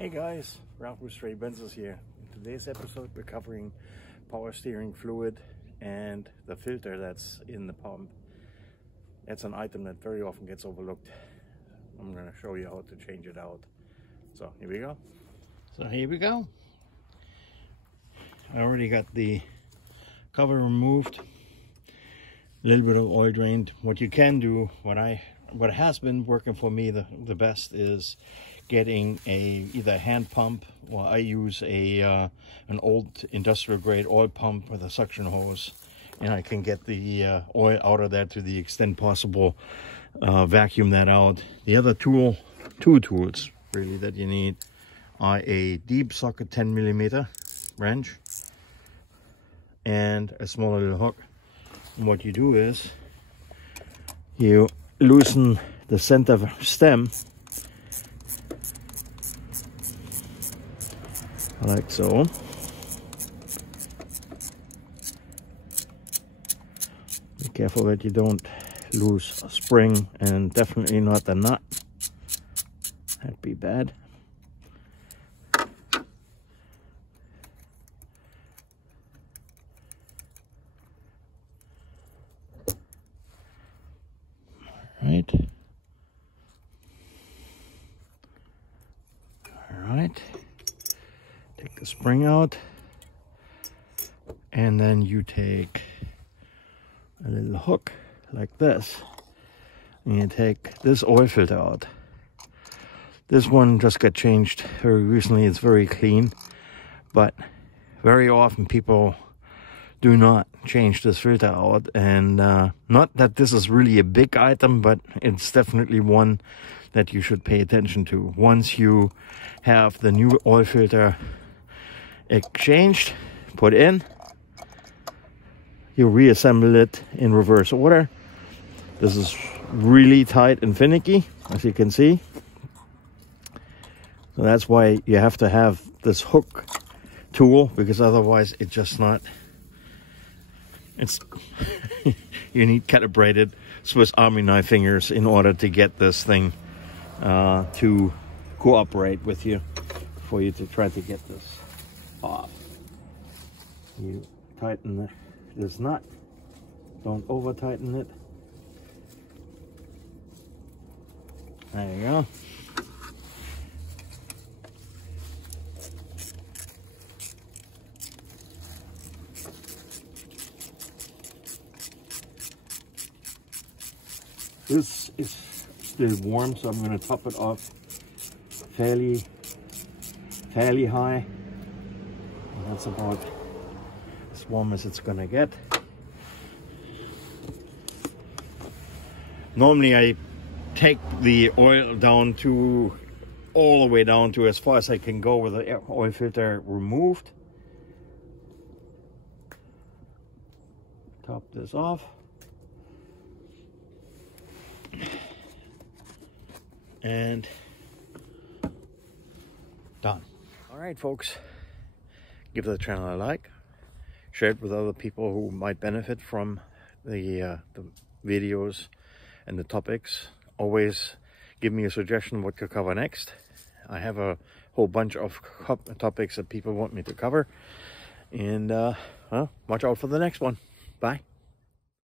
Hey guys, R107 Benzos here. In today's episode we're covering power steering fluid and the filter that's in the pump. That's an item that very often gets overlooked. I'm going to show you how to change it out. So here we go. I already got the cover removed, a little bit of oil drained. What you can do, what has been working for me the best is getting either a hand pump, or I use an old industrial grade oil pump with a suction hose, and I can get the oil out of that to the extent possible, vacuum that out. The other two tools really that you need are a deep socket 10mm wrench and a small little hook. And what you do is you loosen the center stem like so. Be careful that you don't lose a spring, and definitely not the nut. That'd be bad. All right. Take the spring out, and then you take a little hook like this, and you take this oil filter out. This one just got changed very recently. It's very clean, but very often people do not change this filter out, and not that this is really a big item, but it's definitely one that you should pay attention to. Once you have the new oil filter exchanged, put in, you reassemble it in reverse order. This is really tight and finicky, as you can see. So that's why you have to have this hook tool, because otherwise it's just not, you need calibrated Swiss Army knife fingers in order to get this thing to cooperate with you, for you to try to get this off. You tighten this nut, don't over tighten it. There you go. This is still warm, so I'm going to top it off fairly high. And that's about as warm as it's going to get. Normally I take the oil down to all the way down to as far as I can go with the oil filter removed. Top this off. And done. All right, folks, give the channel a like, share it with other people who might benefit from the videos and the topics. Always give me a suggestion what to cover next. I have a whole bunch of topics that people want me to cover, and well, watch out for the next one. Bye.